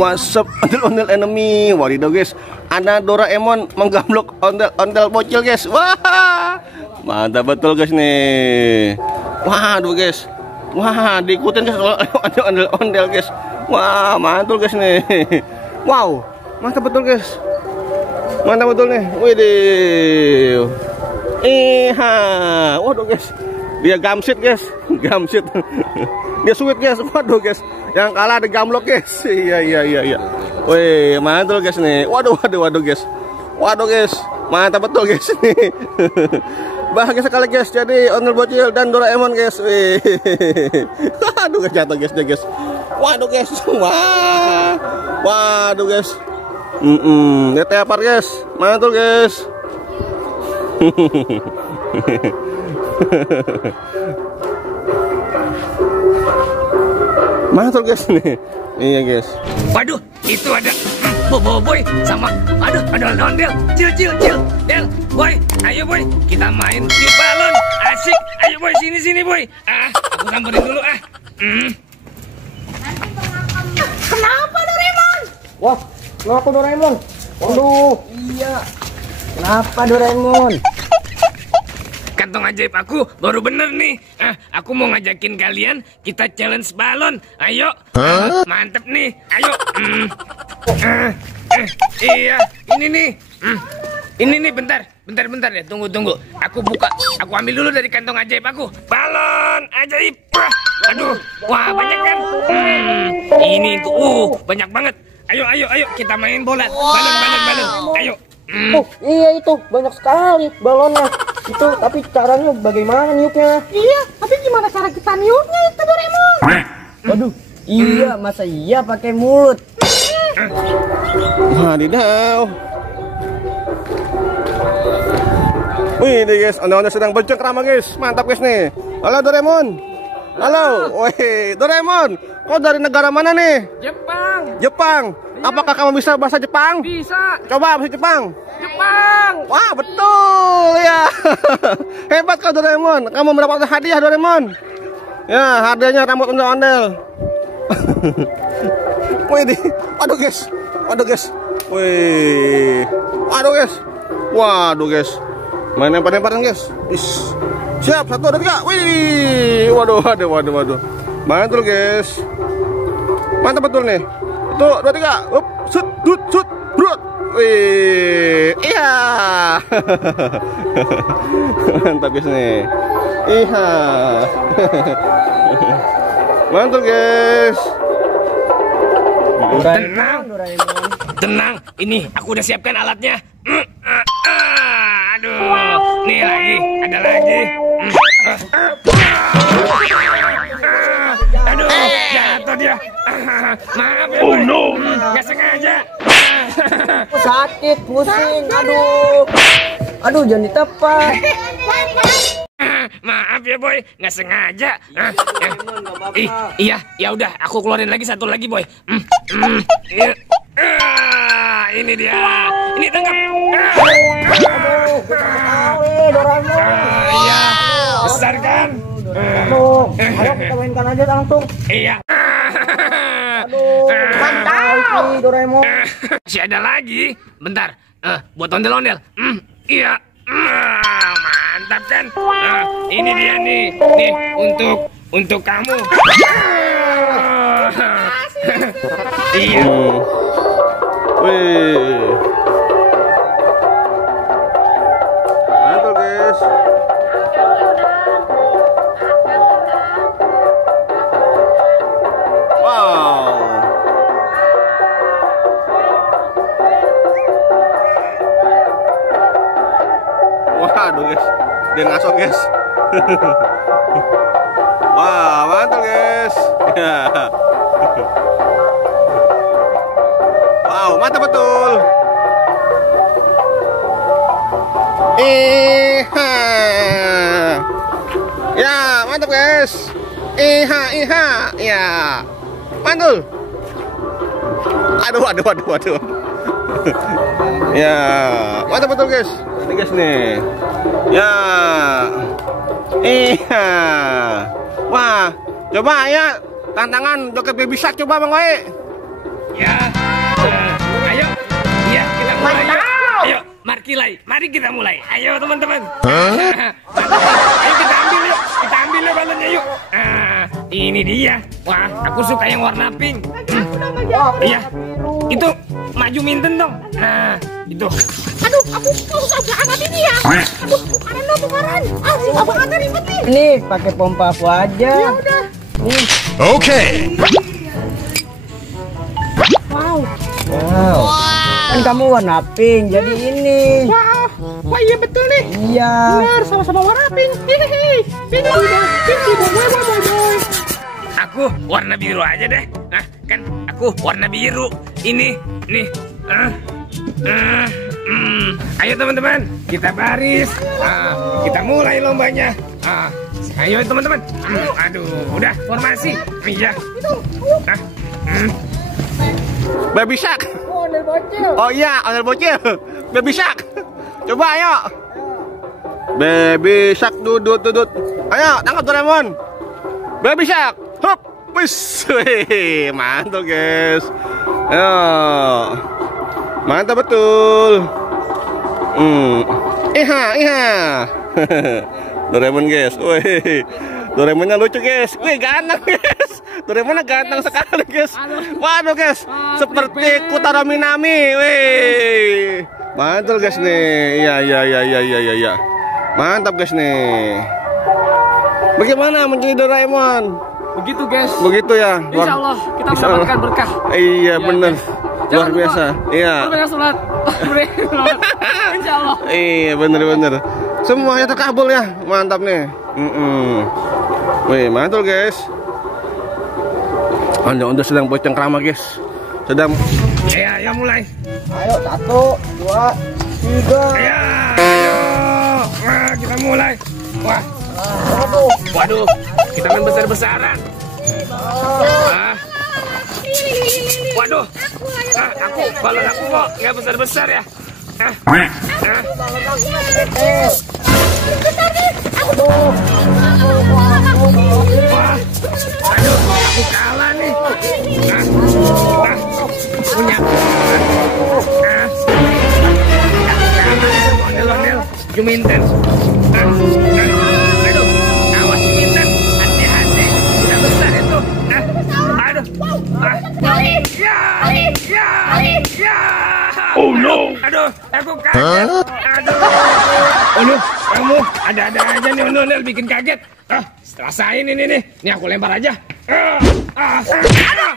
WhatsApp ondel-ondel enemy. Wadidaw guys, ada Doraemon menggamblok ondel-ondel bocil guys. Wah, mantap betul guys nih. Waduh guys, wah diikutin guys kalau ada ondel-ondel guys. Wah mantul guys nih. Wow, mantap betul guys. Mantap betul nih. Widih. Waduh guys, dia gamsit guys, gamsit. Dia sweet guys. Waduh guys, yang kalah ada gamblok guys. Iya. Wih, mantul guys nih. Waduh guys. Waduh guys, mantap betul guys nih. Bahagia sekali guys, jadi ondel bocil dan Doraemon guys. Wih. Waduh guys, jatuh guys, guys. Waduh guys, wah. Waduh guys. Dia tepar guys, mantul guys. Mantul guys nih. Iya guys. Waduh, itu ada boy sama ada ondel. Cil. Del, boy, ayo boy, kita main di balon. Asik. Ayo boy, sini boy. Aku samperin dulu Kenapa Doraemon? Wah, kenapa Doraemon? Waduh, iya. Kenapa Doraemon? Kantong ajaib aku baru bener nih. Aku mau ngajakin kalian kita challenge balon. Ayo. Mantep nih. Ayo. Iya, ini nih. Ini nih bentar ya. Tunggu. Aku ambil dulu dari kantong ajaib aku. Balon ajaib. Aduh, wah banyak kan? Ini tuh, banyak banget. Ayo kita main bola. Balon. Ayo. Oh, iya itu banyak sekali balonnya. Itu tapi caranya bagaimana niupnya? Iya, tapi gimana cara kita niupnya itu Doraemon? Waduh, iya masa iya pakai mulut? Wadidaw. Wih deh guys, ondel-ondel sedang bercengkrama guys. Mantap guys nih. Halo Doraemon. Halo, woi Doraemon. Kau dari negara mana nih? Jepang. Apakah kamu bisa bahasa Jepang? Bisa. Coba bahasa Jepang. Wah betul ya. Hebat kau Doraemon. Kamu mendapatkan hadiah Doraemon. Ya hadiahnya rambut ondel-ondel. Wih, waduh guys. Wih, waduh guys. Main lempar-lemparan guys. Siap, 1, 2, 3. Wih, waduh. Mantul guys. Mantap betul nih. 1, 2, 3. Up, shoot, brut. Wih, iya. Mantap guys nih. Iya. Mantul guys. Tenang. Ini aku udah siapkan alatnya. Aduh, nih lagi, ada lagi. Aduh, jatuh dia. Maaf ya, oh no, nggak sengaja. Sakit, pusing, aduh jangan ditepar. Maaf ya boy, nggak sengaja. Iya, ya udah, aku keluarin lagi satu lagi boy. Ini dia, ini tangkap. Iya, besar kan? Ayo kita mainkan aja langsung. Iya. Mantap Doraemon. Masih ada lagi. Bentar, buat ondel-ondel. Iya. Mantap kan? Ini dia nih untuk kamu. Iya. Wih. Mantul guys. Wow. Waduh guys, dia ngaso guys. Wah, mantul guys. Wow, mantap betul. Ya, mantap guys. Ya, mantul. Aduh. Ya, mantap betul guys. Ini guys nih. Ya. Wah, coba ya tantangan joget baby shark coba Bang Wei. Ya. Ayo. Iya, kita mulai. Ayo, markilai. Mari kita mulai. Ayo, teman-teman. Ayo kita ambil yuk. Kita ambil yuk balonnya yuk. Ini dia. Wah, aku suka yang warna pink. Iya. Itu maju minten dong. Nah, itu. Aduh, aku susah banget ini ya. Aduh, tukaran. Susah banget ribet nih. Ini pakai pompa aku aja. Ya udah. Nih. Okay. Wow. Kan kamu warna pink, jadi ini. Wah iya betul nih. Iya. Benar, sama-sama warna pink. Hehehe. Pink udah. Aku warna biru aja deh. Nah, kan aku warna biru. Ini, nih. Ayo teman-teman, kita baris. Kita mulai lombanya. Ayo teman-teman. Aduh, udah formasi. Iya. Baby Shark. Oh, ondel bocil. Oh iya, ondel bocil. Baby Shark. Coba ayo. Baby Shark dudut. Ayo, tangkap Doraemon. Baby Shark. Hup. Wis. Mantul, guys. Ayo. Mantap betul. Iha. Doraemon, guys. Wih. Doraemonnya lucu, guys. Wih, ganteng, guys. Doraemonnya ganteng sekali, guys. Waduh, guys. Seperti Kotaro Minami. Wih. Mantul, guys nih. Iya. Mantap, guys nih. Bagaimana menjadi Doraemon? Begitu guys. Begitu ya. Insya Allah kita mendapatkan berkah. Iya, bener. Luar Jangan biasa. lupa, Iya. banyak sholat. Insya Allah. Iya, bener. Semuanya terkabul ya. Mantap nih. Wih, mantul, guys. Onda sedang boceng krama, guys. Sedang. Ayo mulai. Ayo, 1, 2, 3. Ayo. Wah, kita mulai. Wah. Waduh, kita main besar-besaran. Waduh. Balon aku kok nggak besar-besar ya. Wah. Aduh, aku kalah nih. Punya. Ondel-ondel, Juminten. Aduh, awas Juminten, hati-hati, udah besar itu. Aduh, ya. Oh no. Aduh, aku kaget. Aduh, kamu ada-ada aja nih ondel-ondel bikin kaget. Rasain ini nih. Nih aku lempar aja. Aduh.